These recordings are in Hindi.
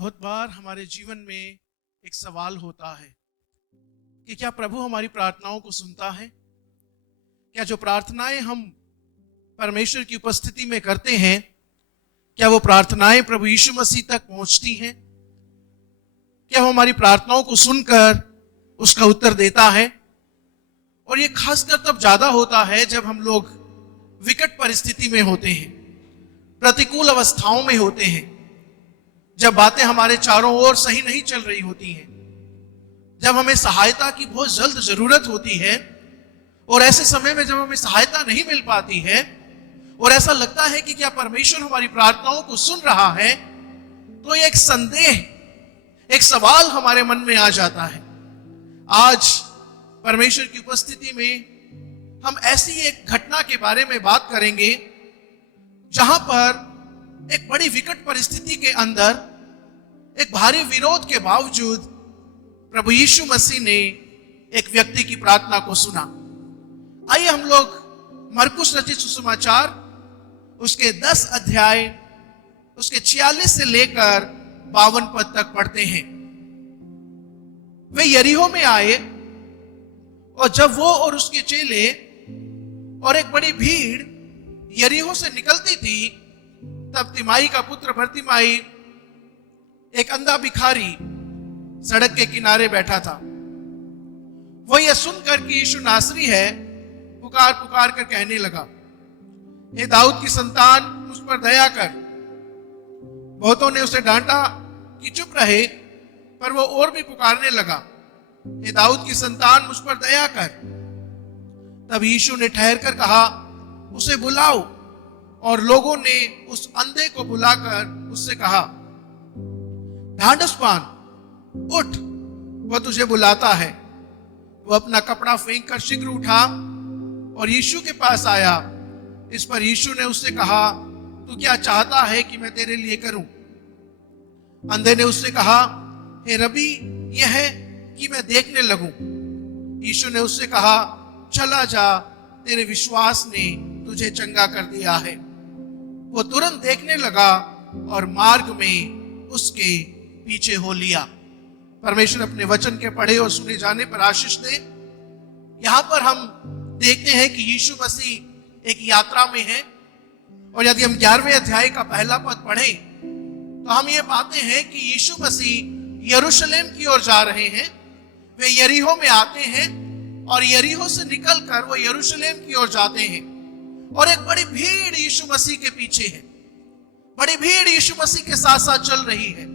बहुत बार हमारे जीवन में एक सवाल होता है कि क्या प्रभु हमारी प्रार्थनाओं को सुनता है? क्या जो प्रार्थनाएं हम परमेश्वर की उपस्थिति में करते हैं, क्या वो प्रार्थनाएं प्रभु यीशु मसीह तक पहुंचती हैं? क्या वो हमारी प्रार्थनाओं को सुनकर उसका उत्तर देता है? और ये खासकर तब ज्यादा होता है जब हम लोग विकट परिस्थिति में होते हैं, प्रतिकूल अवस्थाओं में होते हैं, जब बातें हमारे चारों ओर सही नहीं चल रही होती हैं, जब हमें सहायता की बहुत जल्द जरूरत होती है। और ऐसे समय में जब हमें सहायता नहीं मिल पाती है और ऐसा लगता है कि क्या परमेश्वर हमारी प्रार्थनाओं को सुन रहा है, तो ये एक संदेह, एक सवाल हमारे मन में आ जाता है। आज परमेश्वर की उपस्थिति में हम ऐसी एक घटना के बारे में बात करेंगे जहां पर एक बड़ी विकट परिस्थिति के अंदर, एक भारी विरोध के बावजूद प्रभु यीशु मसीह ने एक व्यक्ति की प्रार्थना को सुना। आइए हम लोग मरकुस रचित सुसमाचार उसके 10 अध्याय उसके 46 से लेकर 52 पद तक पढ़ते हैं। वे यरीहो में आए और जब वो और उसके चेले और एक बड़ी भीड़ यरीहो से निकलती थी, तब तिमाई का पुत्र बरतिमाई, एक अंधा भिखारी, सड़क के किनारे बैठा था। वो यह सुनकर कि यीशु नासरी है, पुकार पुकार कर कहने लगा, हे दाऊद की संतान, मुझ पर दया कर। बहुतों ने उसे डांटा कि चुप रहे, पर वो और भी पुकारने लगा, हे दाऊद की संतान, मुझ पर दया कर। तब यीशु ने ठहर कर कहा, उसे बुलाओ। और लोगों ने उस अंधे को बुलाकर उससे कहा, ढांढस बांध, उठ, वह तुझे बुलाता है। वो अपना कपड़ा फेंक कर शीघ्र उठा और यीशु के पास आया। इस पर यीशु ने उससे कहा, तू क्या चाहता है कि मैं तेरे लिए करूं? अंधे ने उससे कहा, हे रबी, यह है कि मैं देखने लगूं। यीशु ने उससे कहा, चला जा, तेरे विश्वास ने तुझे चंगा कर दिया है। वो तुरंत देखने लगा और मार्ग में उसके पीछे हो लिया। परमेश्वर अपने वचन के पढ़े और सुने जाने पर आशीष दे। यहां पर हम देखते हैं कि यीशु मसीह एक यात्रा में है, और यदि हम 11वें अध्याय का पहला पद पढ़ें तो हम ये पाते हैं कि यीशु मसीह यरूशलेम की ओर जा रहे हैं। वे यरीहो में आते हैं और यरीहो से निकलकर वो यरूशलेम की ओर जाते हैं, और एक बड़ी भीड़ यीशु मसीह के पीछे है। बड़ी भीड़ यीशु मसीह के साथ साथ चल रही है,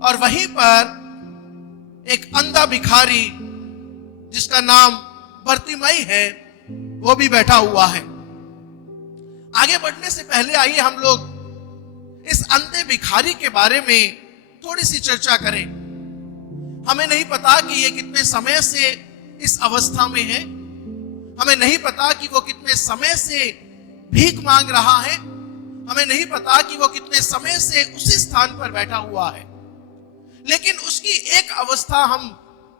और वहीं पर एक अंधा भिखारी जिसका नाम बरतिमाई है, वो भी बैठा हुआ है। आगे बढ़ने से पहले आइए हम लोग इस अंधे भिखारी के बारे में थोड़ी सी चर्चा करें। हमें नहीं पता कि ये कितने समय से इस अवस्था में है। हमें नहीं पता कि वो कितने समय से भीख मांग रहा है। हमें नहीं पता कि वो कितने समय से उसी स्थान पर बैठा हुआ है। लेकिन उसकी एक अवस्था हम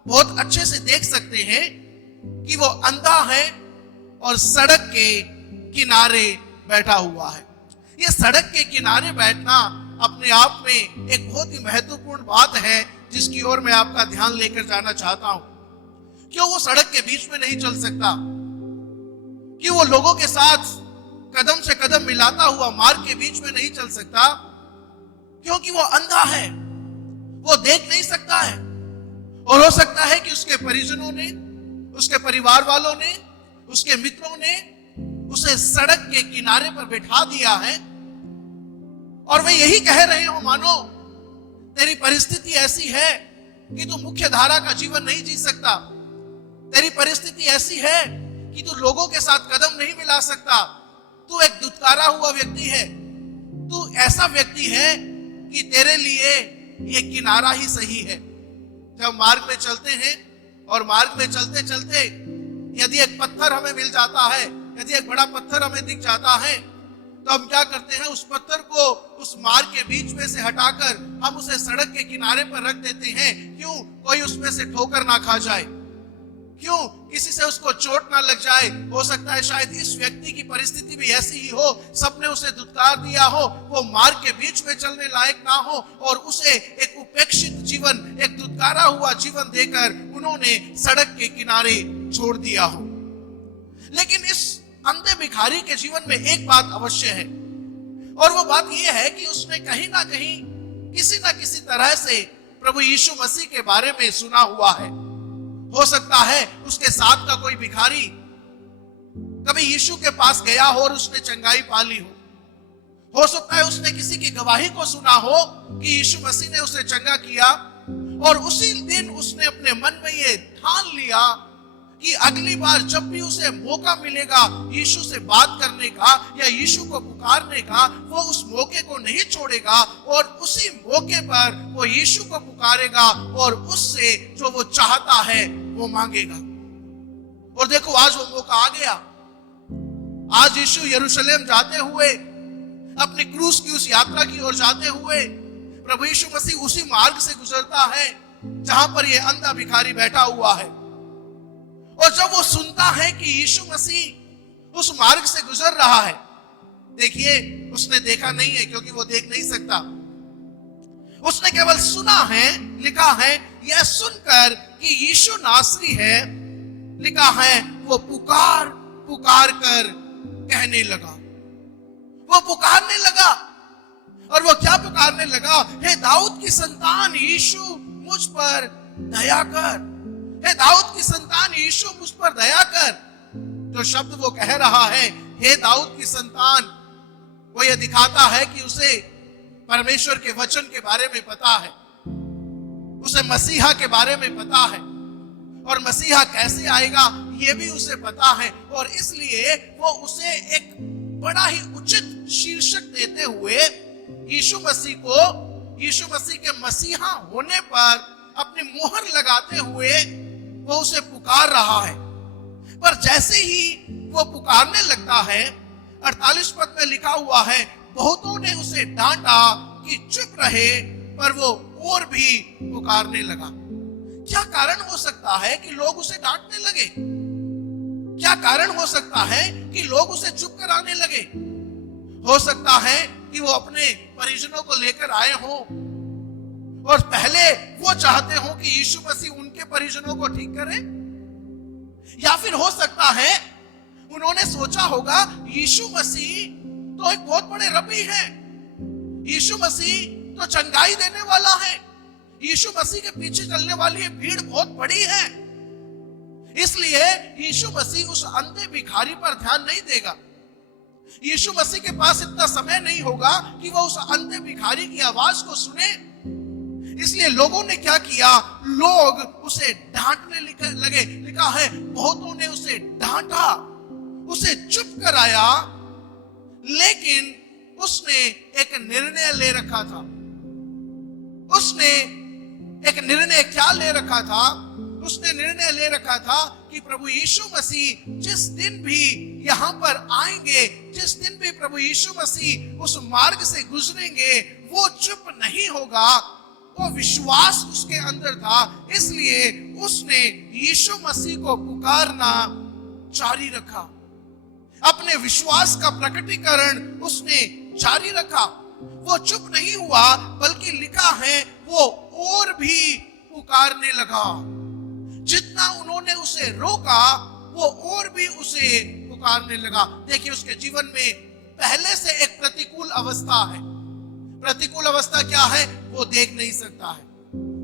बहुत अच्छे से देख सकते हैं कि वो अंधा है और सड़क के किनारे बैठा हुआ है। ये सड़क के किनारे बैठना अपने आप में एक बहुत ही महत्वपूर्ण बात है, जिसकी ओर मैं आपका ध्यान लेकर जाना चाहता हूं। क्यों वो सड़क के बीच में नहीं चल सकता? क्यों वो लोगों के साथ कदम से कदम मिलाता हुआ मार्ग के बीच में नहीं चल सकता? क्योंकि वो अंधा है, वो देख नहीं सकता है। और हो सकता है कि उसके परिजनों ने, उसके परिवार वालों ने, उसके मित्रों ने उसे सड़क के किनारे पर बैठा दिया है, और वे यही कह रहे हो, मानो तेरी परिस्थिति ऐसी है कि तू मुख्य धारा का जीवन नहीं जी सकता। तेरी परिस्थिति ऐसी है कि तू लोगों के साथ कदम नहीं मिला सकता। तू एक दुत्कारा हुआ व्यक्ति है। तू ऐसा व्यक्ति है कि तेरे लिए ये किनारा ही सही है। जब मार्ग में चलते हैं और मार्ग में चलते चलते यदि एक पत्थर हमें मिल जाता है, यदि एक बड़ा पत्थर हमें दिख जाता है, तो हम क्या करते हैं? उस पत्थर को उस मार्ग के बीच में से हटाकर हम उसे सड़क के किनारे पर रख देते हैं। क्यों? कोई उसमें से ठोकर ना खा जाए। क्यों? किसी से उसको चोट ना लग जाए। हो सकता है शायद इस व्यक्ति की परिस्थिति भी ऐसी ही हो, सबने उसे धुतकार दिया हो, वो मार्ग के बीच में चलने लायक ना हो और उसे एक उपेक्षित जीवन, एक धुतकारा हुआ जीवन देकर उन्होंने सड़क के किनारे छोड़ दिया हो। लेकिन इस अंधे भिखारी के जीवन में एक बात अवश्य है, और वो बात यह है कि उसने कहीं ना कहीं किसी ना किसी तरह से प्रभु यीशु मसीह के बारे में सुना हुआ है। हो सकता है उसके साथ का कोई भिखारी कभी यीशु के पास गया हो और उसने चंगाई पा ली हो सकता है उसने किसी की गवाही को सुना हो कि यीशु मसीह ने उसे चंगा किया, और उसी दिन उसने अपने मन में ये ठान लिया कि अगली बार जब भी उसे मौका मिलेगा यीशु से बात करने का या यीशु को पुकारने का, वो उस मौके को नहीं छोड़ेगा और उसी मौके पर वो यीशु को पुकारेगा और उससे जो वो चाहता है वो मांगेगा। और देखो आज वो मौका आ गया। आज यीशु यरूशलेम जाते हुए, अपनी क्रूस की उस यात्रा की ओर जाते हुए, प्रभु यीशु मसीह उसी मार्ग से गुजरता है जहां पर ये अंधा भिखारी बैठा हुआ है। और जब वो सुनता है कि यीशु मसीह उस मार्ग से गुजर रहा है, देखिए उसने देखा नहीं है क्योंकि वो देख नहीं सकता, उसने केवल सुना है। लिखा है यह सुनकर कि यीशु नासरी है, लिखा है वो पुकार पुकार कर कहने लगा। वो पुकारने लगा, और वो क्या पुकारने लगा? हे दाऊद की संतान यीशु मुझ पर दया कर, हे दाऊद की संतान यीशु मुझ पर दया कर। जो शब्द वो कह रहा है हे दाऊद की संतान, वो ये दिखाता है कि उसे परमेश्वर के वचन के बारे में पता है, उसे मसीहा के बारे में पता है, और मसीहा कैसे आएगा ये भी उसे पता है। और इसलिए वो उसे एक बड़ा ही उचित शीर्षक देते हुए यीशु मसीह को, यीशु मसीह के मसीहा होने पर अपनी मोहर लगाते हुए वो उसे पुकार रहा है। पर जैसे ही वो पुकारने लगता है, 48 पद में लिखा हुआ है, बहुतों ने उसे डांटा कि चुप रहे, पर वो और भी पुकारने लगा। क्या कारण हो सकता है कि लोग उसे डांटने लगे? क्या कारण हो सकता है कि लोग उसे चुप कराने लगे? हो सकता है कि वो अपने परिजनों को लेकर आए हों और पहले वो चाहते हो कि यीशु मसीह उनके परिजनों को ठीक करे, या फिर हो सकता है उन्होंने सोचा होगा यीशु मसीह तो एक बहुत बड़े रब्बी है, यीशु मसीह तो चंगाई देने वाला है, यीशु मसीह के पीछे चलने वाली ये भीड़ बहुत बड़ी है, इसलिए यीशु मसीह उस अंधे भिखारी पर ध्यान नहीं देगा। यीशु मसीह के पास इतना समय नहीं होगा कि वो उस अंधे भिखारी की आवाज को सुने। इसलिए लोगों ने क्या किया? लोग उसे डांटने लगे। लिखा है बहुतों ने उसे डांटा, उसे चुप कराया, लेकिन उसने एक निर्णय ले रखा था। उसने एक निर्णय क्या ले रखा था? उसने निर्णय ले रखा था कि प्रभु यीशु मसीह जिस दिन भी यहाँ पर आएंगे, जिस दिन भी प्रभु यीशु मसीह उस मार्ग से गुजरेंगे, वो चुप नहीं होगा। वो विश्वास उसके अंदर था, इसलिए उसने यीशु मसीह को पुकारना जारी रखा। अपने विश्वास का प्रकटीकरण उसने जारी रखा। वो चुप नहीं हुआ, बल्कि लिखा है वो और भी पुकारने लगा। जितना उन्होंने उसे रोका, वो और भी उसे पुकारने लगा। देखिए उसके जीवन में पहले से एक प्रतिकूल अवस्था है। प्रतिकूल अवस्था क्या है? वो देख नहीं सकता है।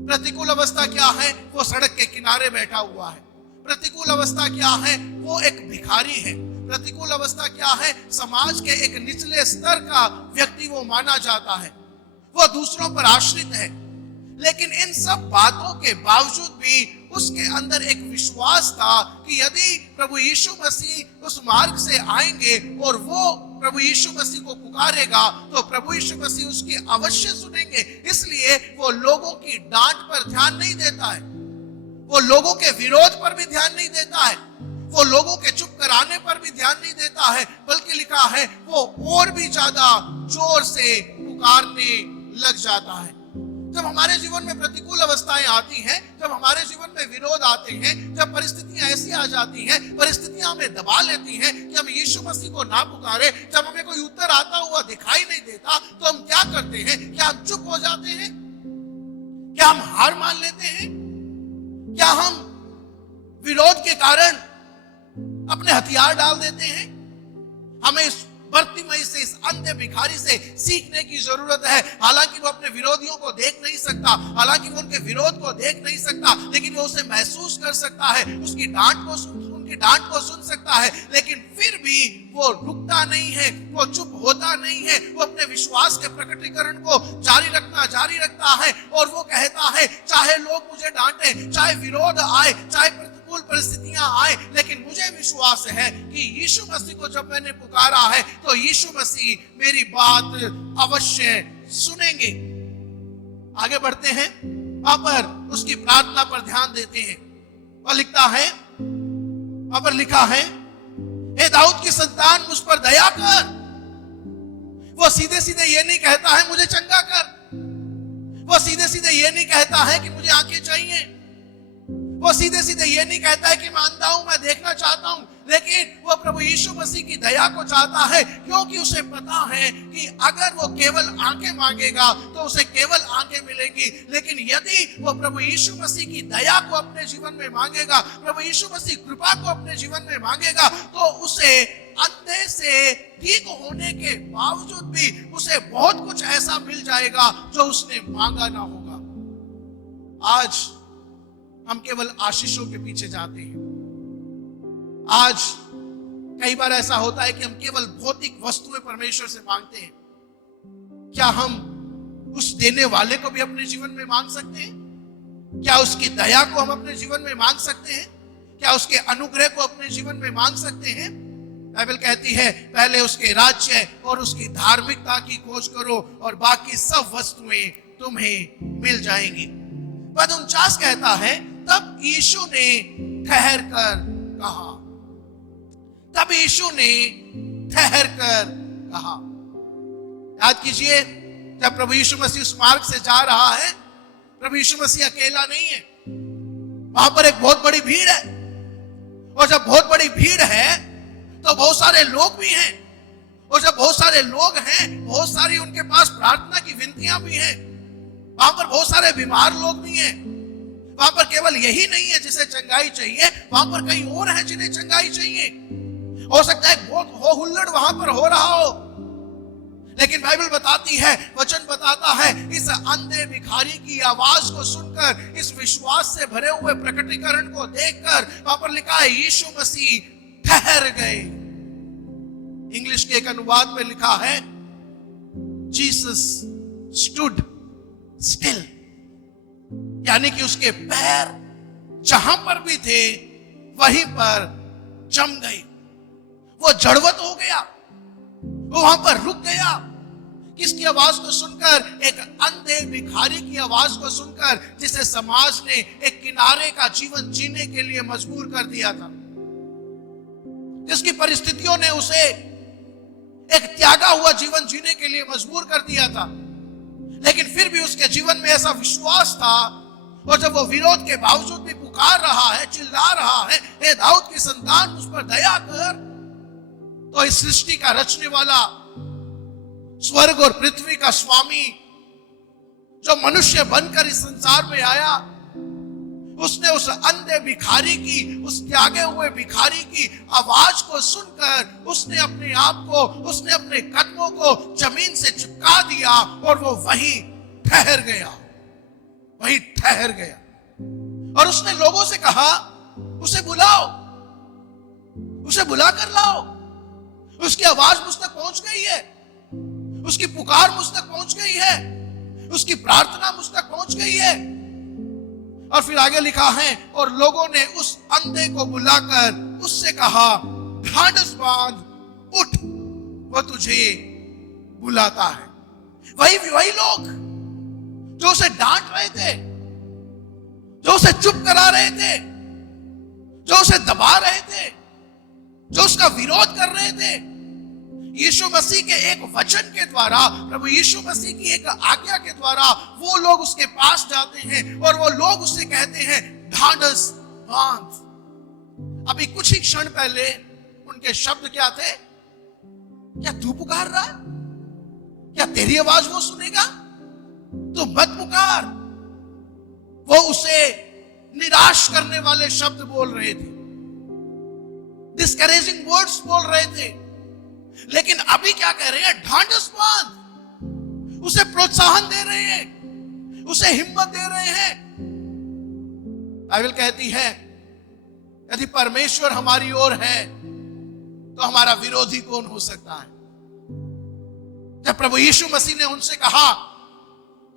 प्रतिकूल अवस्था क्या है? वो सड़क के किनारे बैठा हुआ है। प्रतिकूल अवस्था क्या है? वो एक भिखारी है। प्रतिकूल अवस्था क्या है? समाज के एक निचले स्तर का व्यक्ति वो माना जाता है, वो दूसरों पर आश्रित है। लेकिन इन सब बातों के बावजूद भी उसके अंदर एक विश्वास था कि यदि प्रभु यीशु मसीह उस मार्ग से आएंगे और वो प्रभु यीशु मसीह को पुकारेगा, तो प्रभु यीशु मसीह उसकी अवश्य सुनेंगे। इसलिए वो लोगों की डांट पर ध्यान नहीं देता है, वो लोगों के विरोध पर भी ध्यान नहीं देता है, वो लोगों के चुप कराने पर भी ध्यान नहीं देता है, बल्कि लिखा है वो और भी ज्यादा जोर से पुकारने लग जाता है। जब हमारे जीवन में प्रतिकूल अवस्थाएं आती हैं, जब हमारे जीवन में विरोध आते हैं, जब परिस्थितियां ऐसी आ जाती हैं, परिस्थितियां हमें दबा लेती हैं कि हम यीशु मसीह को ना पुकारे, जब हमें कोई उत्तर आता हुआ दिखाई नहीं देता, तो हम क्या करते हैं? क्या हम चुप हो जाते हैं? क्या हम हार मान लेते हैं? क्या हम विरोध के कारण अपने हथियार डाल देते हैं? हमें इस बर्तिमई से, इस अंधे भिखारी से सीखने की जरूरत है। हालांकि वो अपने विरोधियों को देख नहीं सकता, हालांकि वो उनके विरोध को देख नहीं सकता, लेकिन वो उसे महसूस कर सकता है, उसकी उनकी डांट को सुन सकता है, लेकिन फिर भी वो रुकता नहीं है, वो चुप होता नहीं है, वो अपने विश्वास के प्रकटीकरण को जारी रखता है और वो कहता है, चाहे लोग मुझे डांटे, चाहे विरोध आए, चाहे प्रतिकूल परिस्थितियां आए, लेकिन मुझे विश्वास है कि यीशु मसीह को जब मैंने पुकारा है तो यीशु मसीह मेरी बात अवश्य सुनेंगे। आगे बढ़ते हैं, वहां पर उसकी प्रार्थना पर ध्यान देते हैं। वह लिखता है, वहां पर लिखा है, हे दाऊद की संतान मुझ पर दया कर। वो सीधे सीधे ये नहीं कहता है मुझे चंगा कर, वो सीधे सीधे ये नहीं कहता है कि मुझे आंखें चाहिए, वो सीधे सीधे ये नहीं कहता है कि मैं अंधा हूं, मैं देखना चाहता हूं, लेकिन वो प्रभु यीशु मसीह की दया को चाहता है, क्योंकि उसे पता है कि अगर वो केवल आंखें मांगेगा तो उसे केवल आंखें मिलेंगी, लेकिन यदि वो प्रभु यीशु मसीह की दया को अपने जीवन में मांगेगा, प्रभु यीशु मसीह कृपा को अपने जीवन में मांगेगा, तो उसे अंधे से ठीक होने के बावजूद भी उसे बहुत कुछ ऐसा मिल जाएगा जो उसने मांगा ना होगा। आज हम केवल आशीषों के पीछे जाते हैं। आज कई बार ऐसा होता है कि हम केवल भौतिक वस्तुएं परमेश्वर से मांगते हैं। क्या हम उस देने वाले को भी अपने जीवन में मांग सकते हैं? क्या उसकी दया को हम अपने जीवन में मांग सकते हैं? क्या उसके अनुग्रह को अपने जीवन में मांग सकते हैं? बाइबल कहती है, पहले उसके राज्य और उसकी धार्मिकता की खोज करो और बाकी सब वस्तुएं तुम्हें मिल जाएंगी। पद 49 कहता है, तब यीशु ने ठहर कर कहा, तब यीशु ने ठहर कर कहा। याद कीजिए, जब प्रभु यीशु मसीह उस मार्ग से जा रहा है, प्रभु यीशु मसीह अकेला नहीं है, वहां पर एक बहुत बड़ी भीड़ है, और जब बहुत बड़ी भीड़ है तो बहुत सारे लोग भी हैं, और जब बहुत सारे लोग हैं, बहुत सारी उनके पास प्रार्थना की विनतियां भी हैं, वहां पर बहुत सारे बीमार लोग भी हैं, वहां पर केवल यही नहीं है जिसे चंगाई चाहिए, वहां पर कई और हैं जिन्हें चंगाई चाहिए। हो सकता है बहुत हो हुल्लड़ वहां पर हो रहा हो, लेकिन बाइबल बताती है, वचन बताता है, इस अंधे भिखारी की आवाज को सुनकर, इस विश्वास से भरे हुए प्रकटीकरण को देखकर, वहां पर लिखा है यीशु मसीह ठहर गए। इंग्लिश के एक अनुवाद में लिखा है, जीसस स्टूड स्टिल, यानी कि उसके पैर जहां पर भी थे वहीं पर जम गए, वो जड़वत हो गया, वो वहां पर रुक गया। किसकी आवाज को सुनकर? एक अंधे भिखारी की आवाज को सुनकर, जिसे समाज ने एक किनारे का जीवन जीने के लिए मजबूर कर दिया था, जिसकी परिस्थितियों ने उसे एक त्यागा हुआ जीवन जीने के लिए मजबूर कर दिया था, लेकिन फिर भी उसके जीवन में ऐसा विश्वास था, और जब वो विरोध के बावजूद भी पुकार रहा है, चिल्ला रहा है, हे दाऊद की संतान मुझ पर दया कर, तो इस सृष्टि का रचने वाला, स्वर्ग और पृथ्वी का स्वामी, जो मनुष्य बनकर इस संसार में आया, उसने उस अंधे भिखारी की, उस त्यागे हुए भिखारी की आवाज को सुनकर उसने अपने आप को, उसने अपने कदमों को जमीन से चिपका दिया और वो वहीं ठहर गया, वहीं ठहर गया। और उसने लोगों से कहा, उसे बुलाओ, उसे बुला कर लाओ, उसकी आवाज मुझ तक पहुंच गई है, उसकी पुकार मुझ तक पहुंच गई है, उसकी प्रार्थना मुझ तक पहुंच गई है। और फिर आगे लिखा है, और लोगों ने उस अंधे को बुलाकर उससे कहा, ढांढस बांध, उठ, वो तुझे बुलाता है। वही लोग जो उसे डांट रहे थे, जो उसे चुप करा रहे थे, जो उसे दबा रहे थे, जो उसका विरोध कर रहे थे, यीशु मसीह के एक वचन के द्वारा, प्रभु यीशु मसीह की एक आज्ञा के द्वारा वो लोग उसके पास जाते हैं और वो लोग उससे कहते हैं, ढांढस बांध। अभी कुछ ही क्षण पहले उनके शब्द क्या थे? क्या तू पुकार रहा है? क्या तेरी आवाज वो सुनेगा? तो मत पुकार। वो उसे निराश करने वाले शब्द बोल रहे थे, डिस्करेजिंग वर्ड्स बोल रहे थे। लेकिन अभी क्या कह रहे हैं? ढांढस बांध। उसे प्रोत्साहन दे रहे हैं, उसे हिम्मत दे रहे हैं। बाइबल कहती है, यदि परमेश्वर हमारी ओर है तो हमारा विरोधी कौन हो सकता है? जब प्रभु यीशु मसीह ने उनसे कहा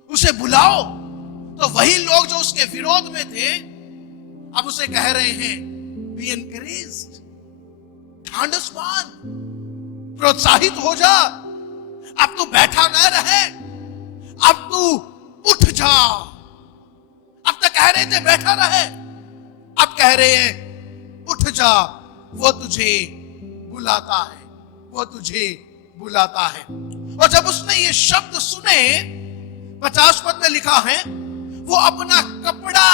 उसे बुलाओ, तो वही लोग जो उसके विरोध में थे अब उसे कह रहे हैं, बी एनकरेज्ड, ढांढस बांध, प्रोत्साहित हो जा। अब तू बैठा न रहे, अब तू उठ जा। अब तक कह रहे थे बैठा रहे, अब कह रहे हैं उठ जा। वो तुझे बुलाता है, वो तुझे बुलाता है। और जब उसने ये शब्द सुने, 50 पद में लिखा है, वो अपना कपड़ा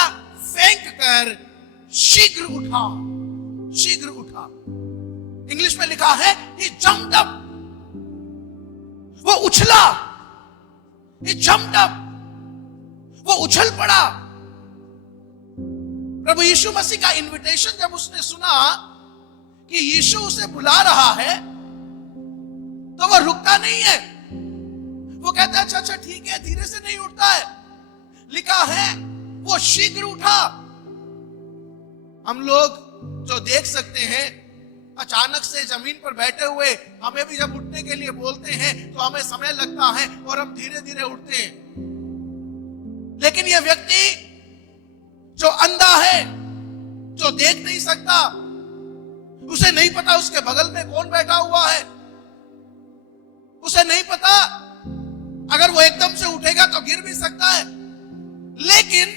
फेंक कर शीघ्र उठा, शीघ्र उठा। इंग्लिश में लिखा है he jumped up, वो उछला, he jumped up, वो उछल पड़ा। प्रभु यीशु मसीह का इनविटेशन जब उसने सुना कि यीशु उसे बुला रहा है, तो वो रुकता नहीं है। वो कहता है अच्छा अच्छा ठीक है, धीरे से नहीं उठता है। लिखा है वो शीघ्र उठा। हम लोग जो देख सकते हैं, अचानक से जमीन पर बैठे हुए हमें भी जब उठने के लिए बोलते हैं तो हमें समय लगता है और हम धीरे धीरे उठते हैं। लेकिन यह व्यक्ति जो अंधा है, जो देख नहीं सकता, उसे नहीं पता उसके बगल में कौन बैठा हुआ है, उसे नहीं पता अगर वो एकदम से उठेगा तो गिर भी सकता है। लेकिन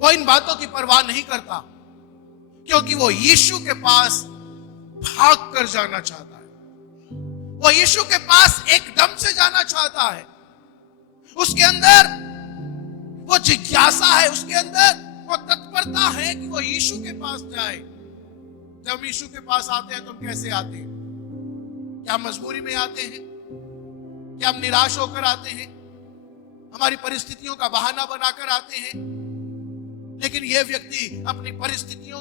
वो इन बातों की परवाह नहीं करता, क्योंकि वो यीशु के पास भाग कर जाना चाहता है। वो यीशु के पास एकदम से जाना चाहता है। उसके अंदर वो जिज्ञासा है, उसके अंदर वो तत्परता है कि वो यीशु के पास जाए। जब हम यीशु के पास आते हैं तो हम कैसे आते हैं? क्या हम मजबूरी में आते हैं? क्या हम निराश होकर आते हैं? हमारी परिस्थितियों का बहाना बनाकर आते हैं? लेकिन यह व्यक्ति अपनी परिस्थितियों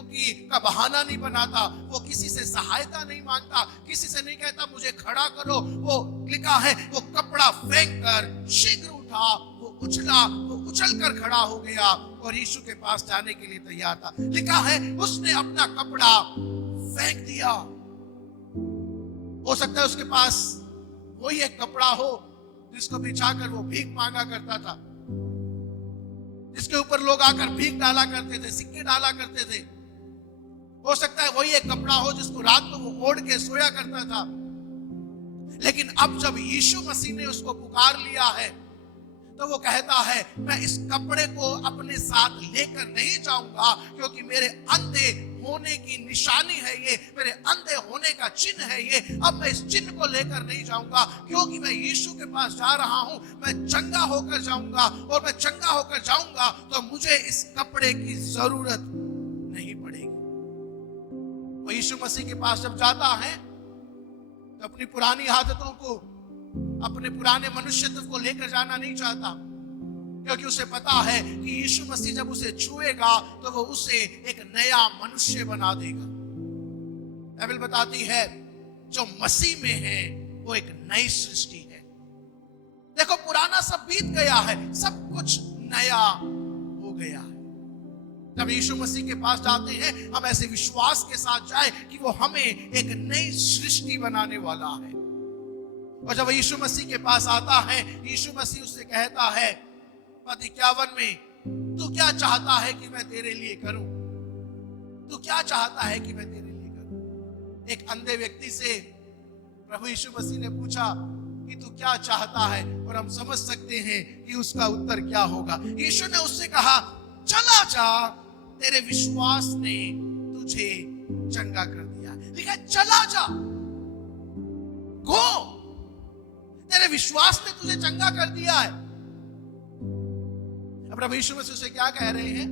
का बहाना नहीं बनाता। वो किसी से सहायता नहीं मांगता, किसी से नहीं कहता मुझे खड़ा करो। वो लिखा है वो कपड़ा फेंक कर शीघ्र उठा, वो उछला, वो उछल कर खड़ा हो गया और यीशु के पास जाने के लिए तैयार था। लिखा है उसने अपना कपड़ा फेंक दिया। हो सकता है उसके पास वही एक कपड़ा हो जिसको बिछाकर वो भीख मांगा करता था, जिसके ऊपर लोग आकर भीख डाला करते थे, सिक्के डाला करते थे। हो सकता है वही एक कपड़ा हो जिसको रात को वो ओढ़ के सोया करता था। लेकिन अब जब यीशु मसीह ने उसको पुकार लिया है, तो वो कहता है मैं इस कपड़े को अपने साथ लेकर नहीं जाऊंगा, क्योंकि मेरे अंधे होने की निशानी है ये, मेरे अंधे होने का चिन्ह है ये। अब मैं इस चिन्ह को लेकर नहीं जाऊंगा, क्योंकि मैं यीशु के पास जा रहा हूं। मैं चंगा होकर जाऊंगा, और मैं चंगा होकर जाऊंगा तो मुझे इस कपड़े की जरूरत नहीं पड़ेगी। वो यीशु मसीह के पास जब जाता है तो अपनी पुरानी आदतों को, अपने पुराने मनुष्यत्व को लेकर जाना नहीं चाहता, क्योंकि उसे पता है कि यीशु मसीह जब उसे छुएगा तो वो उसे एक नया मनुष्य बना देगा। बाइबल बताती है जो मसीह में है वो एक नई सृष्टि है। देखो पुराना सब बीत गया है, सब कुछ नया हो गया है। जब यीशु मसीह के पास जाते हैं, हम ऐसे विश्वास के साथ जाए कि वो हमें एक नई सृष्टि बनाने वाला है। और जब यीशु मसीह के पास आता है, यीशु मसीह उससे कहता है पद 51 में, तू क्या चाहता है कि मैं तेरे लिए करूं? तू क्या चाहता है कि मैं तेरे लिए करूं? एक अंधे व्यक्ति से प्रभु यीशु मसीह ने पूछा कि तू क्या चाहता है, और हम समझ सकते हैं कि उसका उत्तर क्या होगा। यीशु ने उससे कहा चला जा, तेरे विश्वास ने तुझे चंगा कर दिया। लिखा चला जा। गो, तेरे विश्वास ने तुझे चंगा कर दिया है। अब प्रभु यीशु मसीह उसे क्या कह रहे हैं?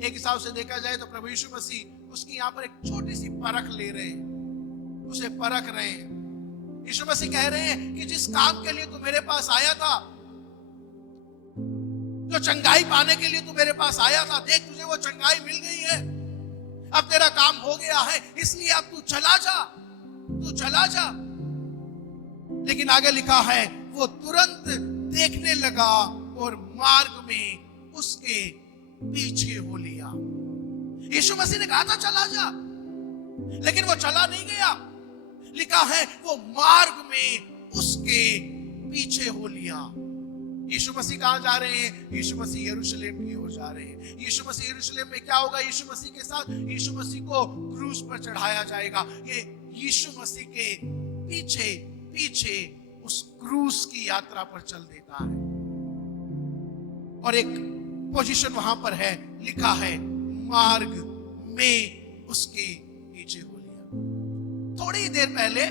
एक हिसाब से देखा जाए तो प्रभु यीशु मसीह उसकी यहां पर एक छोटी सी परख ले रहे हैं, उसे परख रहे हैं। यीशु मसीह कह रहे हैं कि जिस काम के लिए तू मेरे पास आया था, जो चंगाई पाने के लिए तू मेरे पास आया था, देख तुझे वो चंगाई मिल गई है। अब तेरा काम हो गया है, इसलिए अब तू चला जा, तू चला जा। लेकिन आगे लिखा है वो तुरंत देखने लगा और मार्ग में उसके पीछे हो लिया। यीशु मसीह ने कहा था चला जा, लेकिन वो चला नहीं गया। लिखा है वो मार्ग में उसके पीछे हो लिया। यीशु मसीह कहां जा रहे हैं? यीशु मसीह यरूशलेम की ओर जा रहे हैं। यीशु मसीह यरूशलेम में क्या होगा यीशु मसीह के साथ? यीशु मसीह को क्रूस पर चढ़ाया जाएगा। ये यीशु मसीह के पीछे पीछे उस क्रूस की यात्रा पर चल देता है। और एक पोजीशन वहां पर है, लिखा है मार्ग में उसके पीछे हो लिया। थोड़ी देर पहले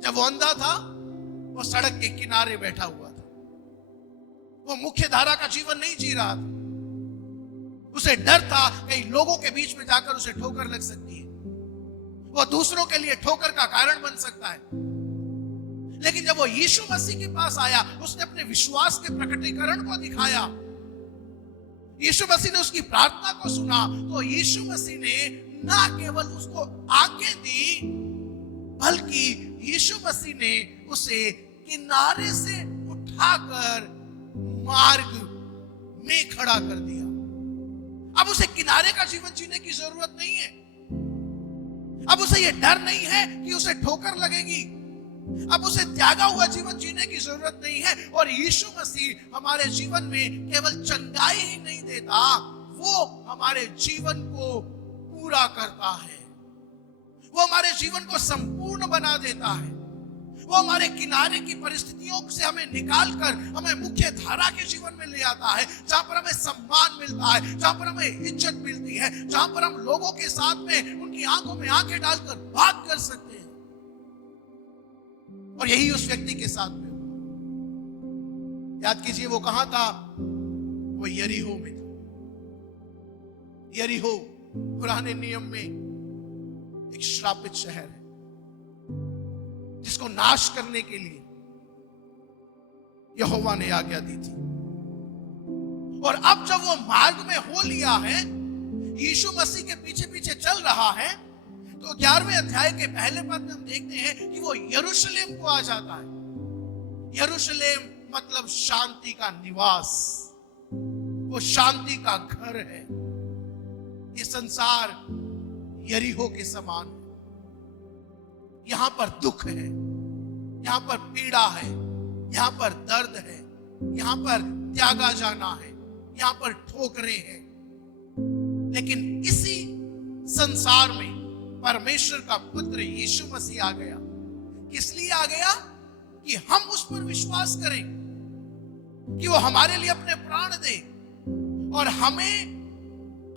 जब वो अंधा था, वो सड़क के किनारे बैठा हुआ था। वो मुख्य धारा का जीवन नहीं जी रहा था। उसे डर था कहीं लोगों के बीच में जाकर उसे ठोकर लग सकती है, वो दूसरों के लिए ठोकर का कारण बन सकता है। लेकिन जब वो यीशु मसीह के पास आया, उसने अपने विश्वास के प्रकटीकरण को दिखाया, यीशु मसीह ने उसकी प्रार्थना को सुना, तो यीशु मसीह ने ना केवल उसको आज्ञा दी, बल्कि यीशु मसीह ने उसे किनारे से उठाकर मार्ग में खड़ा कर दिया। अब उसे किनारे का जीवन जीने की जरूरत नहीं है। अब उसे यह डर नहीं है कि उसे ठोकर लगेगी। अब उसे त्यागा हुआ जीवन जीने की जरूरत नहीं है। और यीशु मसीह हमारे जीवन में केवल चंगाई ही नहीं देता, वो हमारे जीवन को पूरा करता है। वो हमारे जीवन को संपूर्ण बना देता है। वो हमारे किनारे की परिस्थितियों से हमें निकालकर हमें मुख्य धारा के जीवन में ले आता है, जहां पर हमें सम्मान मिलता है, जहां पर हमें इज्जत मिलती है, जहां पर हम लोगों के साथ में उनकी आंखों में आंखें डालकर बात कर सकते हैं। और यही उस व्यक्ति के साथ में हुआ। याद कीजिए वो कहां था? वो यरीहो में था। यरीहो पुराने नियम में एक श्रापित शहर है, जिसको नाश करने के लिए यहोवा ने आज्ञा दी थी। और अब जब वो मार्ग में हो लिया है, यीशु मसीह के पीछे पीछे चल रहा है, तो 11वें अध्याय के पहले पद में हम देखते हैं कि वो यरूशलेम को आ जाता है। यरूशलेम मतलब शांति का निवास, वो शांति का घर है। ये संसार यरीहो के समान है। यहां पर दुख है, यहां पर पीड़ा है, यहां पर दर्द है, यहां पर त्यागा जाना है, यहां पर ठोकरें हैं। लेकिन इसी संसार में परमेश्वर का पुत्र यीशु मसीह आ गया। किस लिए आ गया? कि हम उस पर विश्वास करें, कि वो हमारे लिए अपने प्राण दे और हमें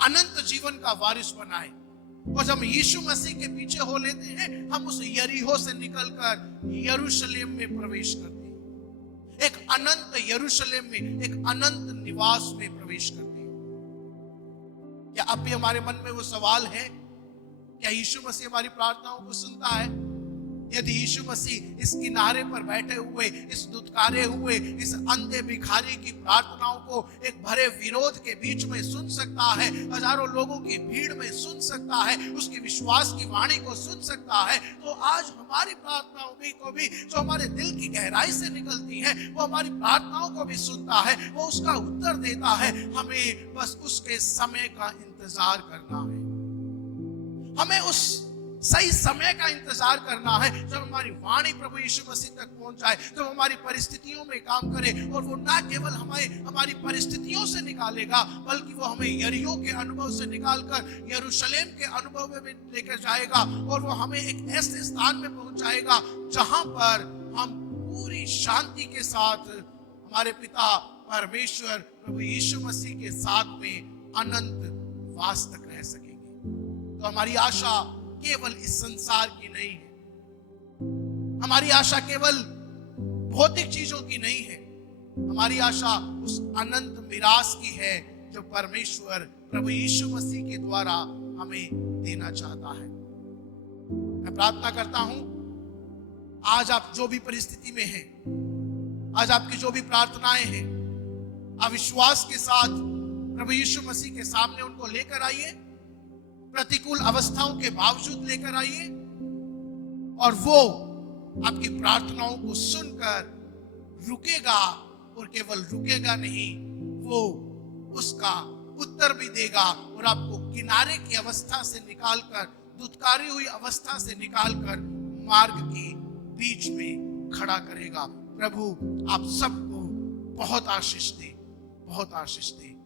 अनंत जीवन का वारिस बनाए। और जब यीशु मसीह के पीछे हो लेते हैं, हम उस यरीहो से निकलकर यरूशलेम में प्रवेश करते हैं। एक अनंत यरूशलेम में, एक अनंत निवास में प्रवेश करते हैं। क्या अब भी हमारे मन में वो सवाल है, क्या यीशु मसीह हमारी प्रार्थनाओं को सुनता है? यदि यीशु मसीह इस किनारे पर बैठे हुए, इस दुत्कारे हुए, इस अंधे भिखारी की प्रार्थनाओं को एक भरे विरोध के बीच में सुन सकता है, हजारों लोगों की भीड़ में सुन सकता है, उसकी विश्वास की वाणी को सुन सकता है, तो आज हमारी प्रार्थनाओं को भी, जो हमारे दिल की गहराई से निकलती है, वो हमारी प्रार्थनाओं को भी सुनता है, वो उसका उत्तर देता है। हमें बस उसके समय का इंतजार करना है। हमें उस सही समय का इंतजार करना है, जब हमारी वाणी प्रभु यीशु मसीह तक पहुंच जाए, जब हमारी परिस्थितियों में काम करे। और वो ना केवल हमारी परिस्थितियों से निकालेगा, बल्कि वो हमें यरीहो के अनुभव से निकालकर यरूशलेम के अनुभव में लेकर जाएगा। और वो हमें एक ऐसे स्थान में पहुंचाएगा जहां पर हम पूरी शांति के साथ हमारे पिता परमेश्वर प्रभु यीशु मसीह के साथ में अनंत वास तक रह सकेंगे। तो हमारी आशा केवल इस संसार की नहीं है, हमारी आशा केवल भौतिक चीजों की नहीं है, हमारी आशा उस अनंत मिरास की है जो परमेश्वर प्रभु यीशु मसीह के द्वारा हमें देना चाहता है। मैं प्रार्थना करता हूं, आज आप जो भी परिस्थिति में हैं, आज आपकी जो भी प्रार्थनाएं हैं, आप विश्वास के साथ प्रभु यीशु मसीह के सामने उनको लेकर आइए, प्रतिकूल अवस्थाओं के बावजूद लेकर आइए, और वो आपकी प्रार्थनाओं को सुनकर रुकेगा, और केवल रुकेगा नहीं, वो उसका उत्तर भी देगा और आपको किनारे की अवस्था से निकालकर, दुत्कारी हुई अवस्था से निकालकर मार्ग के बीच में खड़ा करेगा। प्रभु आप सबको बहुत आशीष दे, बहुत आशीष दे।